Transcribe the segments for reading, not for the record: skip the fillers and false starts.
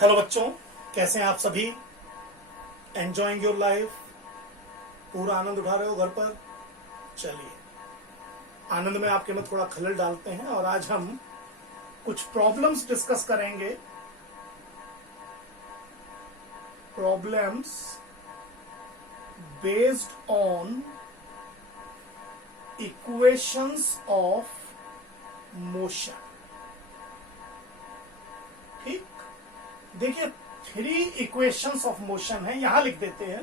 Hello बच्चों, कैसे हैं आप सभी? Enjoying your life? पूरा आनंद उठा रहे हो घर पर? चलिए, आनंद में आपके में थोड़ा खलल डालते हैं और आज हम कुछ प्रॉब्लम्स डिस्कस करेंगे। Problems based on equations of motion. ठीक, देखिए, 3 इक्वेशंस ऑफ मोशन है, यहां लिख देते हैं।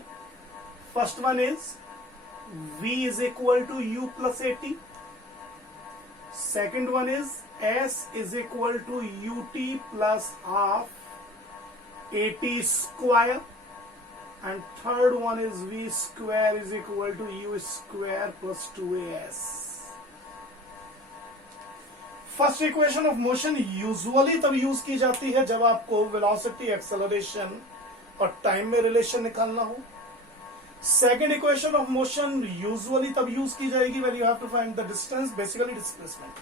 First one is v is equal to u plus a t. Second one is s is equal to u t plus half a t square. And third one is v square is equal to u square plus 2as। First equation of motion usually तब use की जाती है जब आपको velocity, acceleration और time में relation निकालना हो। Second equation of motion usually तब यूज की जाएगी when you have to find the distance, basically displacement,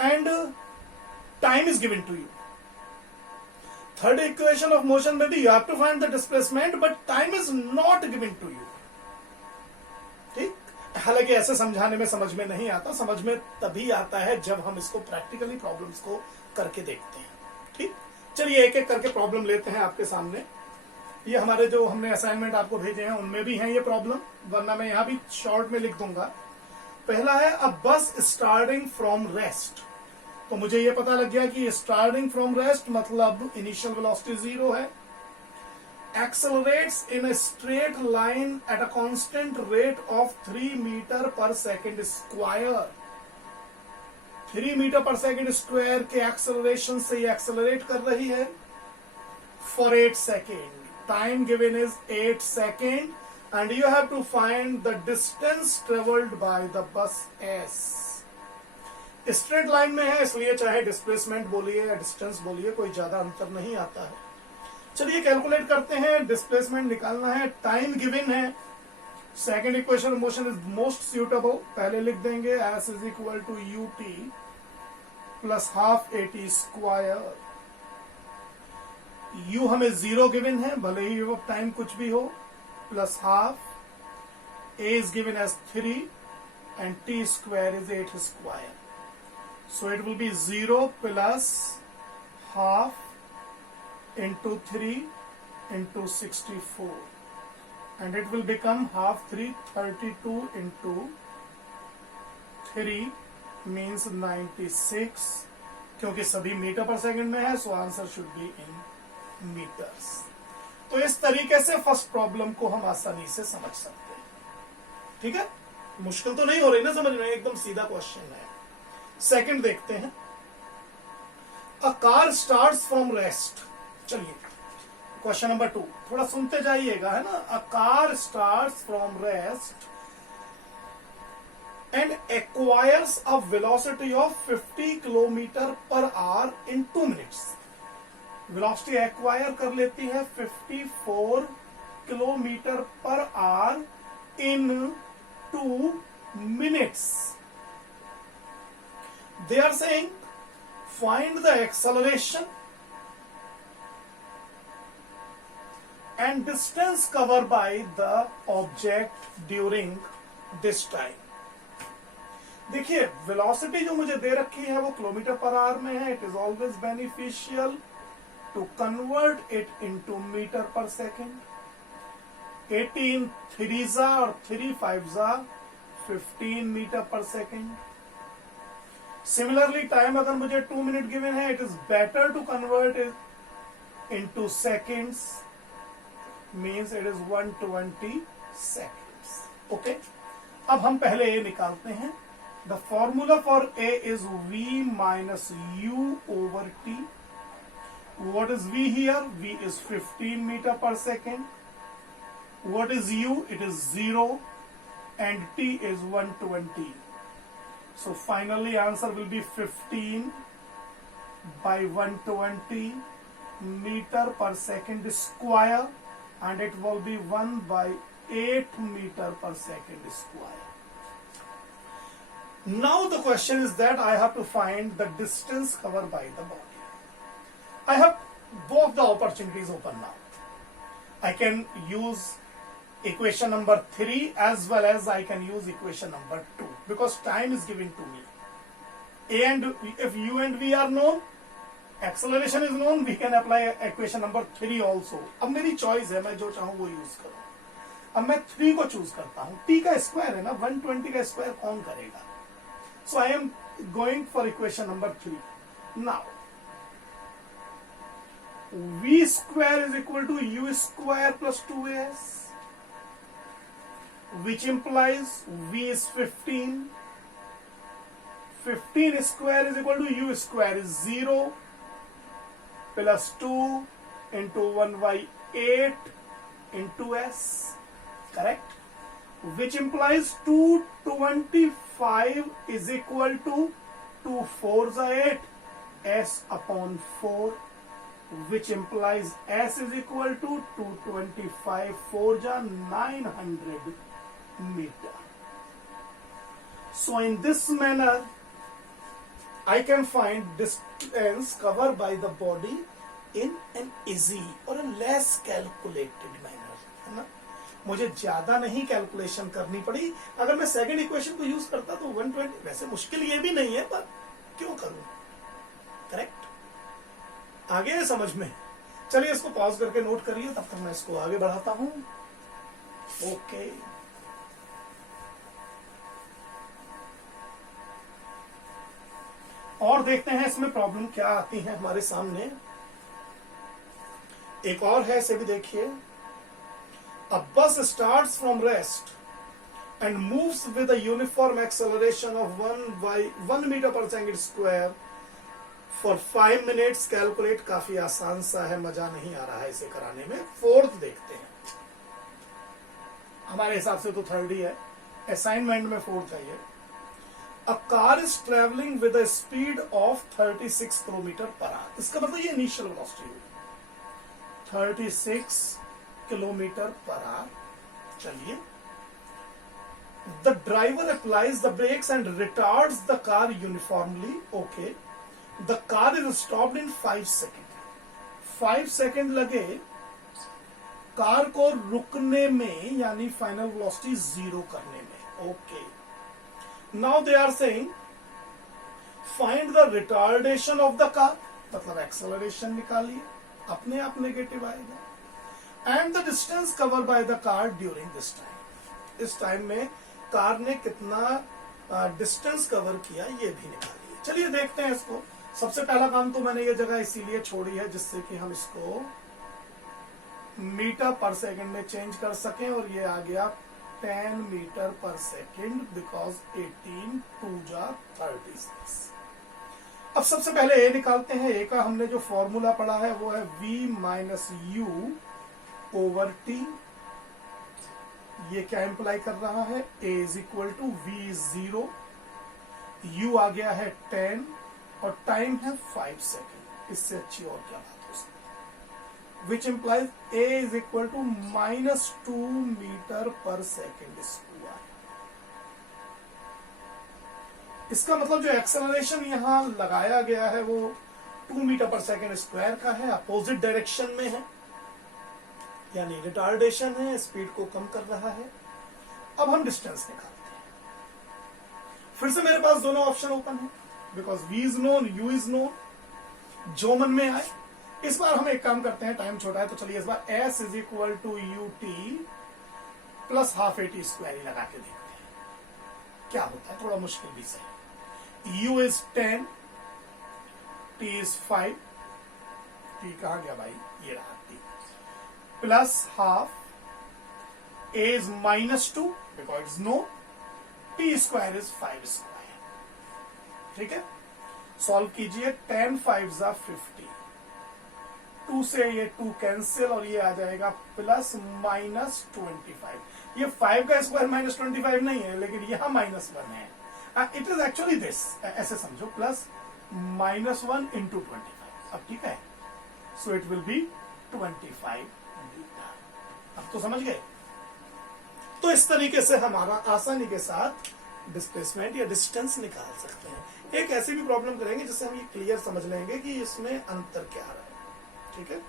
and time is given to you. Third equation of motion में भी you have to find the displacement but time is not given to you. ठीक, हालांकि ऐसे समझाने में समझ में नहीं आता, समझ में तभी आता है जब हम इसको प्रैक्टिकली प्रॉब्लम्स को करके देखते हैं। ठीक, चलिए एक एक करके प्रॉब्लम लेते हैं आपके सामने। ये हमारे जो हमने असाइनमेंट आपको भेजे हैं उनमें भी हैं ये प्रॉब्लम, वरना मैं यहां भी शॉर्ट में लिख दूंगा। पहला है अ बस स्टार्टिंग फ्रॉम रेस्ट। तो मुझे ये पता लग गया कि स्टार्टिंग फ्रॉम रेस्ट मतलब इनिशियल वेलोसिटी 0 है। accelerates in a straight line at a constant rate of 3 meter per second square। 3 metre per second square के एक्सेलरेशन से ये एक्सेलरेट कर रही है for 8 second. Time given is 8 second and you have to find the distance travelled by the bus S. Straight line में है इसलिए चाहे डिस्प्लेसमेंट बोलिए या डिस्टेंस बोलिए कोई ज्यादा अंतर नहीं आता है। चलिए कैलकुलेट करते हैं, डिस्प्लेसमेंट निकालना है, टाइम गिवन है। Second equation motion is most suitable, पहले लिख देंगे S is equal to u t plus half a t square. U हमें 0 गिवन है, भले ही वो टाइम कुछ भी हो, plus half a is given as 3 and t square is 8 square. So it will be 0 plus half into 3 into 64 and it will become half 332 into 3 means 96, क्योंकि सभी metre per second में है so answer should be in metres. तो इस तरीके से first problem को हम आसानी से समझ सकते हैं। ठीक है, मुश्किल तो नहीं हो रही ना समझ में, एकदम सीधा क्वेश्चन है। सेकंड देखते हैं, a car starts from rest. चलिए क्वेश्चन नंबर 2 थोड़ा सुनते जाइएगा, है ना। A car starts from rest and acquires a velocity of 50 kilometre per hour in 2 minutes. Velocity acquire कर लेती है 54 kilometre per hour in 2 minutes. They are saying find the acceleration and distance covered by the object during this time। देखिए velocity जो मुझे दे रखी है वो kilometre per hour में है। It is always beneficial to convert it into metre per second. 18 3 और 3 5 15 metre per second. Similarly time अगर मुझे 2 मिनट गिवन है, it is better to convert it into seconds, means it is 120 seconds। okay, अब हम पहले a निकालते हैं। the formula for a is v minus u over t। what is v here? v is 15 meter per second। what is u? it is 0 and t is 120। so finally answer will be 15 by 120 meter per second square and it will be 1 by 8 meter per second square। Now the question is that I have to find the distance covered by the body। I have both the opportunities open now. I can use equation number 3 as well as I can use equation number 2 because time is given to me. And if u and v are known, acceleration is known, we can apply equation number 3 also. अब मेरी choice है, मैं जो चाहूँ वो use करूँ. अब मैं 3 को चूज करता हूँ. t का स्क्वायर है ना, 120 का स्क्वायर कौन करेगा? So I am going for equation number 3. Now v square is equal to u square plus 2as, which implies v is 15. 15 square is equal to u square is 0 plus 2 into 1 by 8 into s, correct? Which implies 225 is equal to 2 4s are 8 s upon 4, which implies s is equal to 225 4s are 900 meter. So in this manner I can find distance covered by the body in an easy or a less calculated manner, है ना? मुझे ज्यादा नहीं calculation करनी पड़ी. अगर मैं second equation को यूज करता तो 120, वैसे मुश्किल ये भी नहीं है पर क्यों करूं, करेक्ट? आगे है समझ में? चलिए इसको पॉज करके नोट करिए, तब तक मैं इसको आगे बढ़ाता हूं. ओके, और देखते हैं इसमें प्रॉब्लम क्या आती है हमारे सामने. एक और है, इसे भी देखिए. A bus starts from rest and moves with a uniform acceleration of 1 metre per second square for 5 minutes. Calculate काफी आसान सा है, मजा नहीं आ रहा है इसे कराने में. फोर्थ देखते हैं. हमारे हिसाब से तो थर्ड ही है, असाइनमेंट में फोर्थ चाहिए. A car is traveling with a speed of 36 kilometre per our. इसका मतलब ये इनिशियल वेलोसिटी हुई 36 किलोमीटर पर आवर. चलिए, the driver applies the brakes and retards the car uniformly. Okay, the car is stopped in 5 seconds. 5 second लगे car को रुकने में, यानी फाइनल वेलोसिटी 0 करने में. Okay, now they are saying find the retardation of the car, मतलब acceleration निकालिए, अपने आप नेगेटिव आएगा. And the distance cover by the car during this time. इस टाइम में कार ने कितना डिस्टेंस कवर किया ये भी निकालिए. चलिए देखते हैं इसको. सबसे पहला काम तो मैंने ये जगह इसीलिए छोड़ी है जिससे कि हम इसको मीटर पर सेकंड में चेंज कर सकें, और ये आ गया 10 मीटर पर सेकेंड बिकॉज 18 2 जा 36. अब सबसे पहले ए निकालते हैं. ए का हमने जो फॉर्मूला पढ़ा है वो है v minus u over t. ये क्या इंप्लाई कर रहा है? a is equal to v is 0, u आ गया है 10 और टाइम है 5 सेकेंड. इससे अच्छी और क्या बात हो सकती है? Which implies a is equal to -2 metre per second square. इसका मतलब जो एक्सेलरेशन यहां लगाया गया है वो 2 मीटर पर सेकेंड स्क्वायर का है, अपोजिट डायरेक्शन में है, यानी रिटार्डेशन है, स्पीड को कम कर रहा है. अब हम डिस्टेंस निकालते हैं. फिर से मेरे पास दोनों ऑप्शन ओपन है because v is known, u is known. जो मन में आए. इस बार हम एक काम करते हैं, टाइम छोटा है तो चलिए इस बार s is equal to u t plus half a t square ही लगा के देखते हैं क्या होता है. थोड़ा मुश्किल भी सही. u is 10, t is 5, t कहा गया भाई, ये रहा t, plus half a is -2 because it's no, t square is 5 square. ठीक है, सॉल्व कीजिए. 10 5 जा 50, 2 से ये 2 कैंसिल और ये आ जाएगा प्लस -25. ये 5 का स्क्वायर -25 नहीं है, लेकिन यहां -1 है. इट इज एक्चुअली दिस, ऐसे समझो, प्लस -1 इंटू 25. अब ठीक है, so it will be 25 metre. अब तो समझ गए. तो इस तरीके से हमारा आसानी के साथ डिस्प्लेसमेंट या डिस्टेंस निकाल सकते हैं. एक ऐसी भी प्रॉब्लम करेंगे जिससे हम ये क्लियर समझ लेंगे कि इसमें अंतर क्या आ रहा है. ठीक है,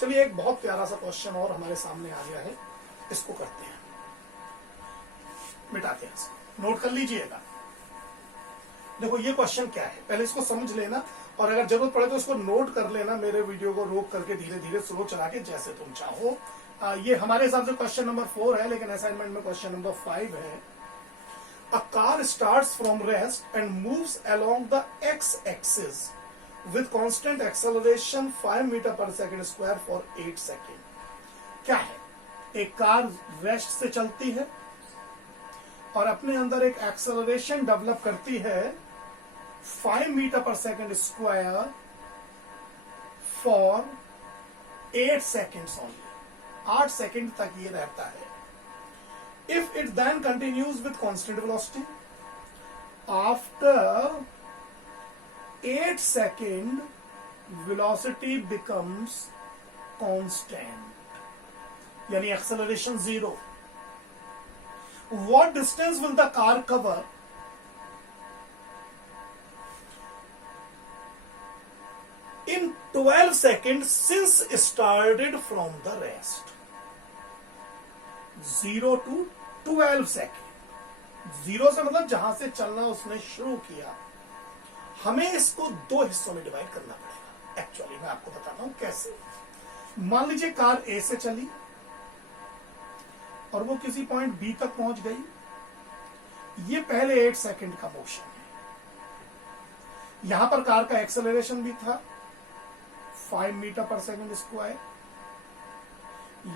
चलिए एक बहुत प्यारा सा क्वेश्चन और हमारे सामने आ गया है, इसको करते हैं, मिटाते हैं इसको, नोट कर लीजिएगा। देखो ये क्वेश्चन क्या है, पहले इसको समझ लेना और अगर जरूरत पड़े तो इसको नोट कर लेना, मेरे वीडियो को रोक करके धीरे धीरे स्लो चला के जैसे तुम चाहो। ये हमारे हिसाब से क्वेश्चन नंबर 4 है, लेकिन असाइनमेंट में क्वेश्चन नंबर 5 है। A car starts from rest and moves along the x axis with constant acceleration 5 metre per second square for 8 second. क्या है, एक कार रेस्ट से चलती है और अपने अंदर एक एक्सेलरेशन डेवलप करती है 5 metre per second square for 8 seconds only, 8 second तक ये रहता है। If it then continues with constant velocity after 8 second velocity becomes constant, यानी acceleration 0. What distance will the car cover in 12 seconds since started from the rest? 0 to 12 second। 0 से मतलब जहां से चलना उसने शुरू किया। हमें इसको 2 हिस्सों में डिवाइड करना पड़ेगा। एक्चुअली मैं आपको बताता हूं कैसे। मान लीजिए कार ए से चली और वो किसी पॉइंट बी तक पहुंच गई। ये पहले 8 सेकंड का मोशन है। यहां पर कार का एक्सेलरेशन भी था 5 मीटर पर सेकेंड स्क्वायर।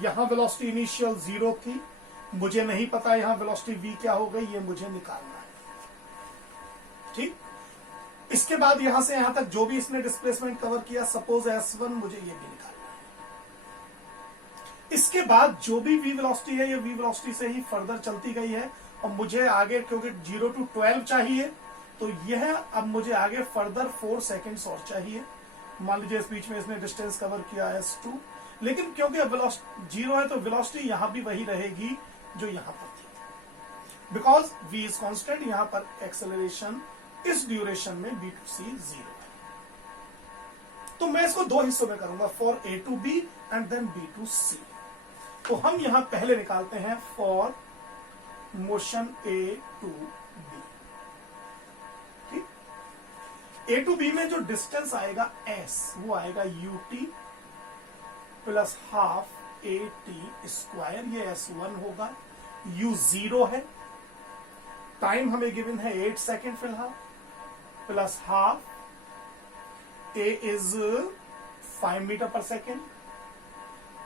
यहां वेलोसिटी इनिशियल 0 थी, मुझे नहीं पता यहां वेलोसिटी v क्या हो गई, ये मुझे निकालना है। ठीक, इसके बाद यहां से यहां तक जो भी इसने डिस्प्लेसमेंट कवर किया, सपोज S1, मुझे ये भी निकालना है। इसके बाद जो भी v वेलोसिटी है, ये v वेलोसिटी से ही फर्दर चलती गई है और मुझे आगे क्योंकि 0 to 12 चाहिए, तो यह अब मुझे आगे फर्दर 4 सेकेंड्स और चाहिए। मान लीजिए इस बीच में इसने डिस्टेंस कवर किया S2, लेकिन क्योंकि अब वेलोसिटी 0 है तो वेलोसिटी यहां भी वही रहेगी जो यहां पर थी, बिकॉज v इज कांस्टेंट। यहां पर एक्सेलरेशन इस ड्यूरेशन में b to c 0 है। तो मैं इसको 2 हिस्सों में करूंगा, for a to b and then b to c। तो हम यहां पहले निकालते हैं for motion a to b। ठीक, a to b में जो डिस्टेंस आएगा s, वो आएगा ut plus half at square, ये s1 होगा। u 0 है, टाइम हमें गिवन है 8 सेकेंड फिलहाल, plus half a is 5 metre per second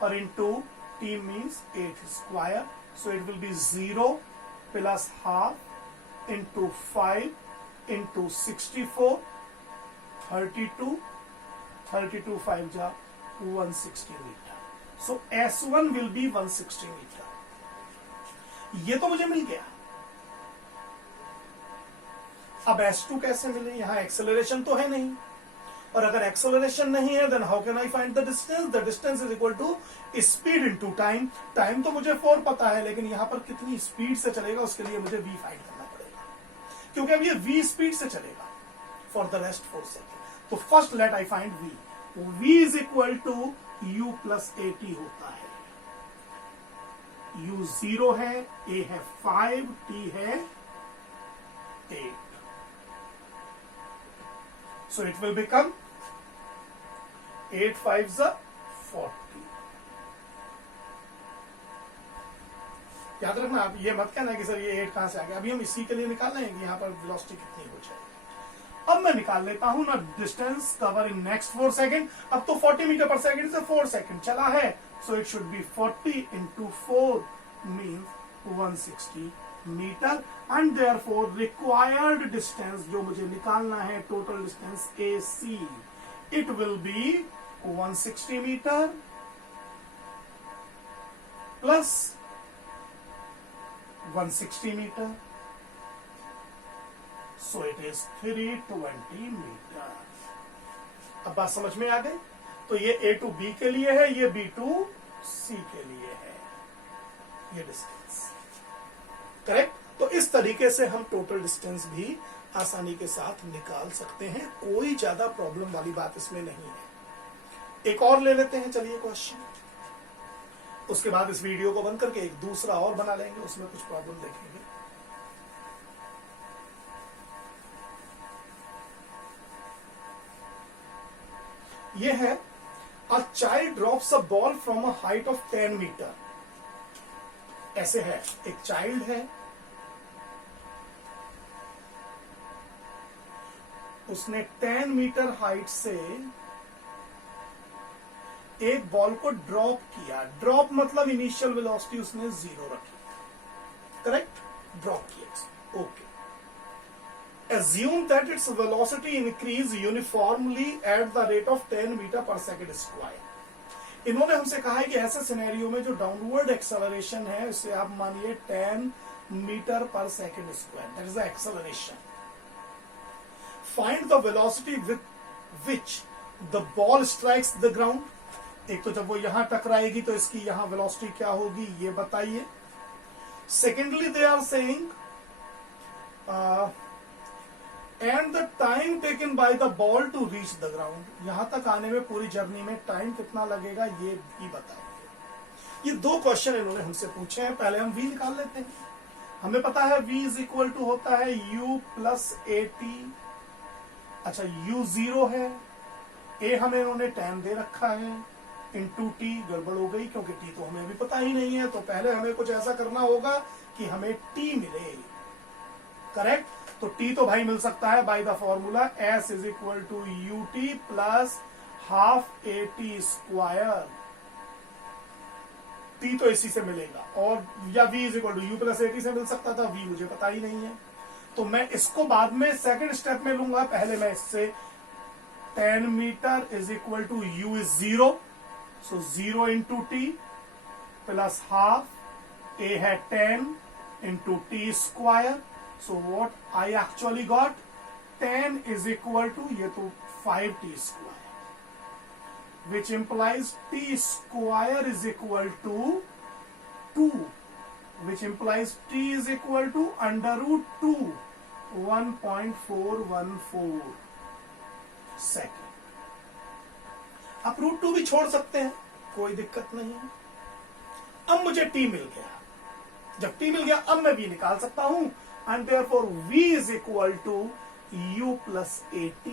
और into t means 8 square, so it will be 0 plus half into 5 into 64, 32 5 जा 160 metre. So S1 will be 160 metre. ये तो मुझे मिल गया। अब S2 कैसे मिले, यहां एक्सेलरेशन तो है नहीं, और अगर एक्सेलरेशन नहीं है then how can I find the distance. The distance is equal to speed into time. Time तो मुझे 4 पता है, लेकिन यहां पर कितनी स्पीड से चलेगा उसके लिए मुझे v फाइंड करना पड़ेगा, क्योंकि अब ये v स्पीड से चलेगा फॉर द रेस्ट 4 सेकेंड। तो first let I find v। v is equal to u plus at होता है। u 0 है, a है 5, t है 8। So it will become 8 5s are 40। याद रखना, आप ये मत कहना कि सर ये 8 कहां से आ गया। अभी हम इसी के लिए निकाल रहे हैं कि यहां पर वेलोसिटी कितनी हो जाएगी। अब मैं निकाल लेता हूं ना distance cover in next 4 second. अब तो 40 मीटर पर सेकेंड से 4 सेकेंड चला है, so it should be 40 into 4 means 160 metre, and therefore required distance जो मुझे निकालना है, total distance AC, it will be 160 metre plus 160 metre, so it is 320 metre. अब बात समझ में आ गई। तो ये A to B के लिए है, ये B to C के लिए है, ये डिस्टेंस। करेक्ट। तो इस तरीके से हम टोटल डिस्टेंस भी आसानी के साथ निकाल सकते हैं, कोई ज्यादा प्रॉब्लम वाली बात इसमें नहीं है। एक और ले लेते हैं, चलिए क्वेश्चन। उसके बाद इस वीडियो को बंद करके एक दूसरा और बना लेंगे, उसमें कुछ प्रॉब्लम देखेंगे। ये है, a child drops a ball from a height of 10 metre. ऐसे है, एक चाइल्ड है, उसने 10 मीटर हाइट से एक बॉल को ड्रॉप किया। ड्रॉप मतलब इनिशियल वेलोसिटी उसने 0 रखी, करेक्ट? ड्रॉप किया, okay. Assume that its velocity increase uniformly at the rate of 10 metre per second square. इन्होंने हमसे कहा है कि ऐसे सिनेरियो में जो डाउनवर्ड एक्सेलरेशन है उसे आप मानिए 10 metre per second square, that is the acceleration. Find the velocity with which the ball strikes the ground. एक तो जब वो यहां टकराएगी तो इसकी यहां वेलोसिटी क्या होगी ये बताइए। Secondly they are saying and the time taken by the ball to reach the ground. यहां तक आने में पूरी जर्नी में टाइम कितना लगेगा ये भी बताएंगे। ये दो क्वेश्चन इन्होंने हमसे पूछे हैं। पहले हम v निकाल लेते हैं। हमें पता है v इज इक्वल टू होता है u प्लस ए टी। अच्छा, u 0 है, a हमें इन्होंने 10 दे रखा है, इंटू टी। गड़बड़ हो गई क्योंकि t तो हमें भी पता ही नहीं है, तो पहले हमें कुछ ऐसा करना होगा कि हमें t मिले, करेक्ट? तो t तो भाई मिल सकता है by the formula s is equal to u t plus half a t square. t तो इसी से मिलेगा, और या v is equal to u plus a t से मिल सकता था, v मुझे पता ही नहीं है, तो मैं इसको बाद में सेकंड स्टेप में लूंगा। पहले मैं इससे 10 metre is equal to u is 0, so 0 into t plus half, a है 10 into t square. So what I actually got, 10 is equal to ये तो 5t square, which implies t square is equal to 2, which implies t is equal to under root 2, 1.414 second. आप root 2 भी छोड़ सकते हैं, कोई दिक्कत नहीं है। अब मुझे t मिल गया, जब t मिल गया अब मैं v निकाल सकता हूं, and therefore v is equal to u plus at।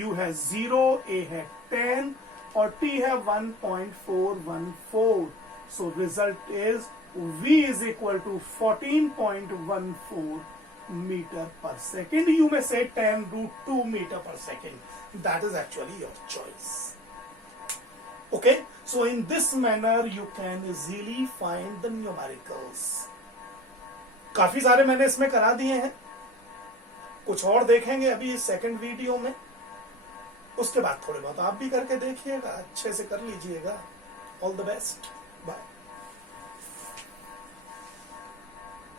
u है 0, a है 10 और t है 1.414, so result is v is equal to 14.14 meter per second। u में से 10 root 2 meter per second, that is actually your choice। okay, so in this manner you can easily find the numericals। काफी सारे मैंने इसमें करा दिए हैं, कुछ और देखेंगे अभी सेकंड वीडियो में, उसके बाद थोड़े बहुत आप भी करके देखिएगा, अच्छे से कर लीजिएगा। All the best, bye.